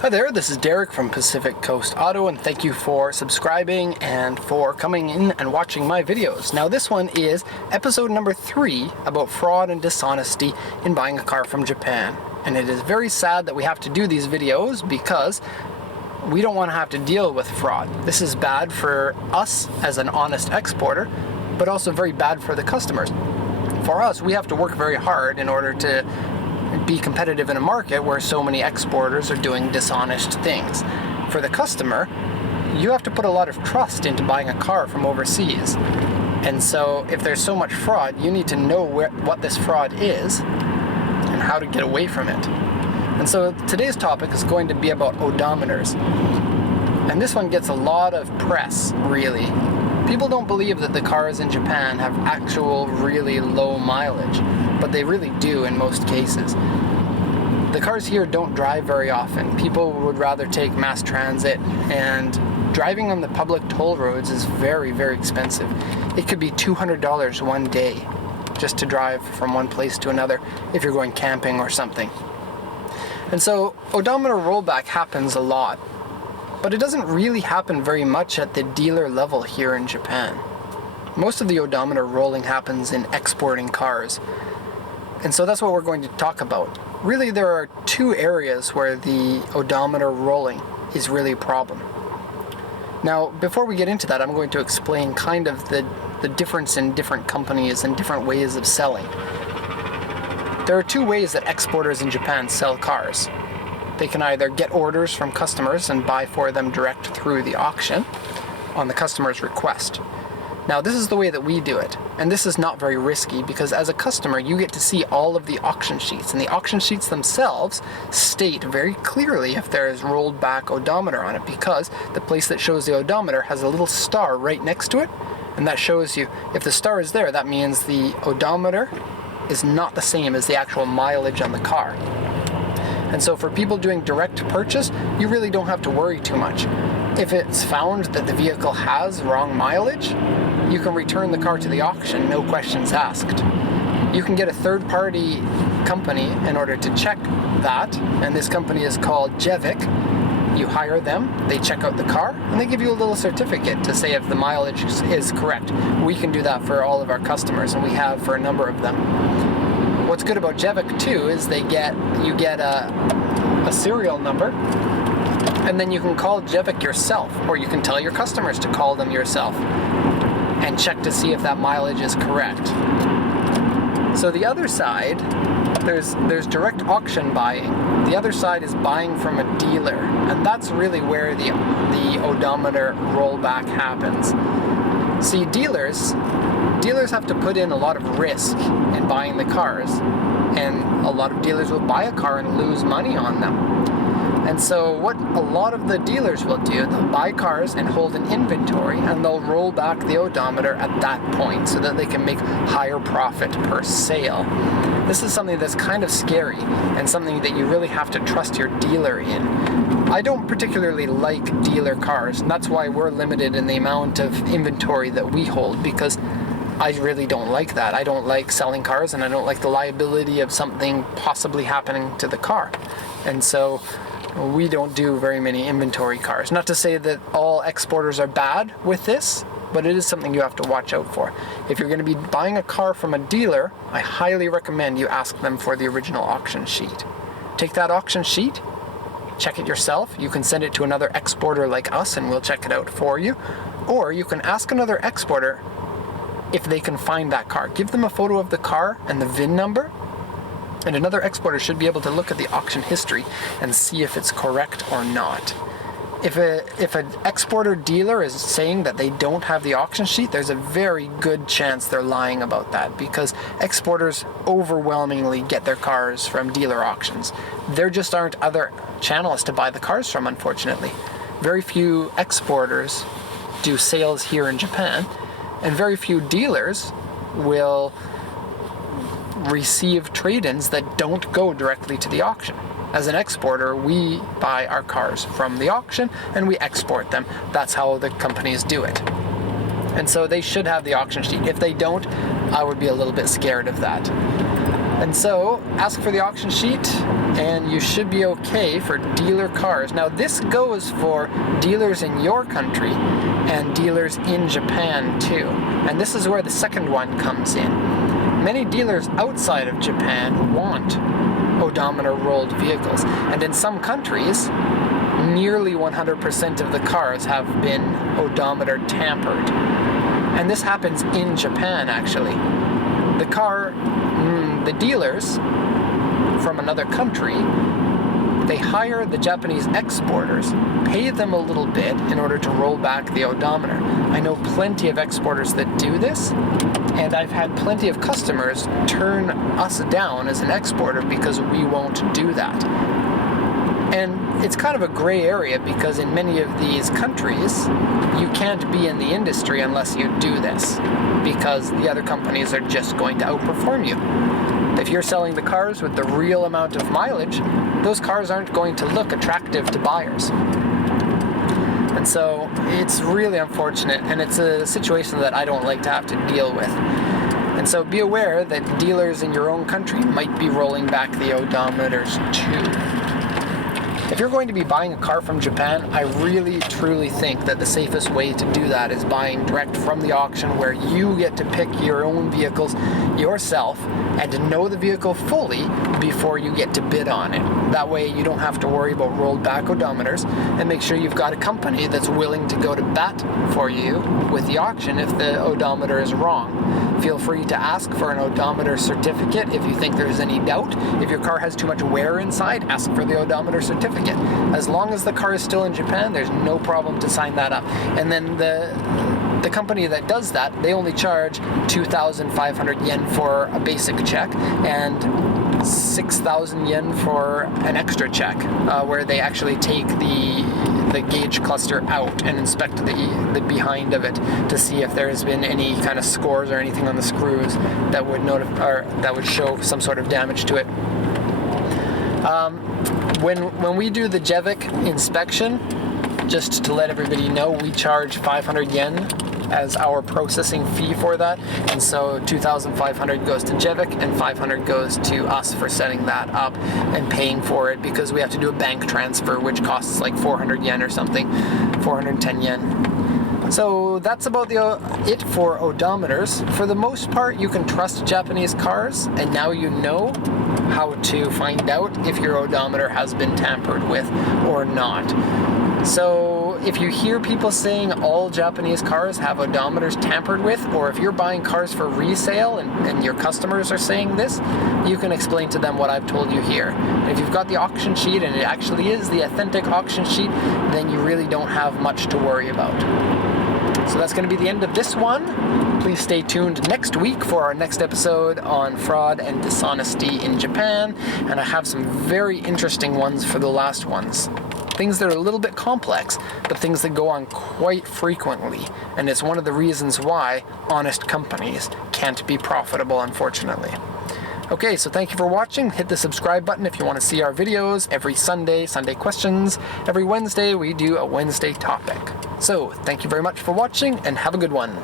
Hi there, this is Derek from Pacific Coast Auto, and thank you for subscribing and for coming in and watching my videos. Now this one is episode number 3 about fraud and dishonesty in buying a car from Japan. And it is very sad that we have to do these videos because we don't want to have to deal with fraud. This is bad for us as an honest exporter, but also very bad for the customers. For us, we have to work very hard in order to be competitive in a market where so many exporters are doing dishonest things. For the customer, you have to put a lot of trust into buying a car from overseas. And so if there's so much fraud, you need to know what this fraud is and how to get away from it. And so today's topic is going to be about odometers. And this one gets a lot of press, really. People don't believe that the cars in Japan have actual really low mileage, but they really do in most cases. The cars here don't drive very often. People would rather take mass transit, and driving on the public toll roads is very, very expensive. It could be $200 one day just to drive from one place to another if you're going camping or something. And so odometer rollback happens a lot, but it doesn't really happen very much at the dealer level here in Japan. Most of the odometer rolling happens in exporting cars. And so that's what we're going to talk about. Really, there are two areas where the odometer rolling is really a problem. Now, before we get into that, I'm going to explain kind of the difference in different companies and different ways of selling. There are two ways that exporters in Japan sell cars. They can either get orders from customers and buy for them direct through the auction on the customer's request. Now, this is the way that we do it, and this is not very risky because as a customer you get to see all of the auction sheets, and the auction sheets themselves state very clearly if there is rolled back odometer on it, because the place that shows the odometer has a little star right next to it, and that shows you if the star is there, that means the odometer is not the same as the actual mileage on the car. And so for people doing direct purchase, you really don't have to worry too much. If it's found that the vehicle has wrong mileage, you can return the car to the auction, no questions asked. You can get a third-party company in order to check that, and this company is called Jevic. You hire them, they check out the car, and they give you a little certificate to say if the mileage is correct. We can do that for all of our customers, and we have for a number of them. What's good about Jevic too is you get a serial number, and then you can call Jevic yourself, or you can tell your customers to call them yourself and check to see if that mileage is correct. So the other side, there's direct auction buying. The other side is buying from a dealer, and that's really where the odometer rollback happens. See, dealers have to put in a lot of risk in buying the cars, and a lot of dealers will buy a car and lose money on them. And so what a lot of the dealers will do, they'll buy cars and hold an inventory, and they'll roll back the odometer at that point so that they can make higher profit per sale. This is something that's kind of scary and something that you really have to trust your dealer in. I don't particularly like dealer cars, and that's why we're limited in the amount of inventory that we hold, because I really don't like that. I don't like selling cars, and I don't like the liability of something possibly happening to the car. And so we don't do very many inventory cars. Not to say that all exporters are bad with this, but it is something you have to watch out for. If you're going to be buying a car from a dealer, I highly recommend you ask them for the original auction sheet. Take that auction sheet, check it yourself. You can send it to another exporter like us and we'll check it out for you. Or you can ask another exporter if they can find that car. Give them a photo of the car and the VIN number, and another exporter should be able to look at the auction history and see if it's correct or not. If an exporter dealer is saying that they don't have the auction sheet, there's a very good chance they're lying about that, because exporters overwhelmingly get their cars from dealer auctions. There just aren't other channels to buy the cars from, unfortunately. Very few exporters do sales here in Japan, and very few dealers will receive trade-ins that don't go directly to the auction. As an exporter, we buy our cars from the auction and we export them. That's how the companies do it. And so they should have the auction sheet. If they don't, I would be a little bit scared of that. And so, ask for the auction sheet, and you should be okay for dealer cars. Now, this goes for dealers in your country and dealers in Japan too. And this is where the second one comes in. Many dealers outside of Japan want odometer rolled vehicles, and in some countries, nearly 100% of the cars have been odometer tampered. And this happens in Japan, actually. The dealers from another country, they hire the Japanese exporters, pay them a little bit in order to roll back the odometer. I know plenty of exporters that do this, and I've had plenty of customers turn us down as an exporter because we won't do that. And it's kind of a gray area because in many of these countries, you can't be in the industry unless you do this, because the other companies are just going to outperform you. If you're selling the cars with the real amount of mileage, those cars aren't going to look attractive to buyers. And so it's really unfortunate, and it's a situation that I don't like to have to deal with. And so be aware that dealers in your own country might be rolling back the odometers too. If you're going to be buying a car from Japan, I really truly think that the safest way to do that is buying direct from the auction, where you get to pick your own vehicles yourself and to know the vehicle fully before you get to bid on it. That way you don't have to worry about rolled back odometers, and make sure you've got a company that's willing to go to bat for you with the auction if the odometer is wrong. Feel free to ask for an odometer certificate if you think there's any doubt. If your car has too much wear inside, ask for the odometer certificate. As long as the car is still in Japan, there's no problem to sign that up. And then the company that does that, they only charge 2,500 yen for a basic check and 6,000 yen for an extra check, where they actually take the gauge cluster out and inspect the behind of it to see if there's been any kind of scores or anything on the screws that would that would show some sort of damage to it. When we do the JEVIC inspection, just to let everybody know, we charge 500 yen as our processing fee for that, and so 2,500 goes to JEVIC and 500 goes to us for setting that up and paying for it, because we have to do a bank transfer which costs like 400 yen or something, 410 yen. So that's about it for odometers. For the most part, you can trust Japanese cars, and now you know how to find out if your odometer has been tampered with or not. So if you hear people saying all Japanese cars have odometers tampered with, or if you're buying cars for resale and your customers are saying this, you can explain to them what I've told you here. And if you've got the auction sheet and it actually is the authentic auction sheet, then you really don't have much to worry about. So that's going to be the end of this one. Please stay tuned next week for our next episode on fraud and dishonesty in Japan, and I have some very interesting ones for the last ones. Things that are a little bit complex, but things that go on quite frequently, and it's one of the reasons why honest companies can't be profitable, unfortunately. Okay, so thank you for watching. Hit the subscribe button if you want to see our videos every Sunday questions. Every Wednesday we do a Wednesday topic. So thank you very much for watching, and have a good one.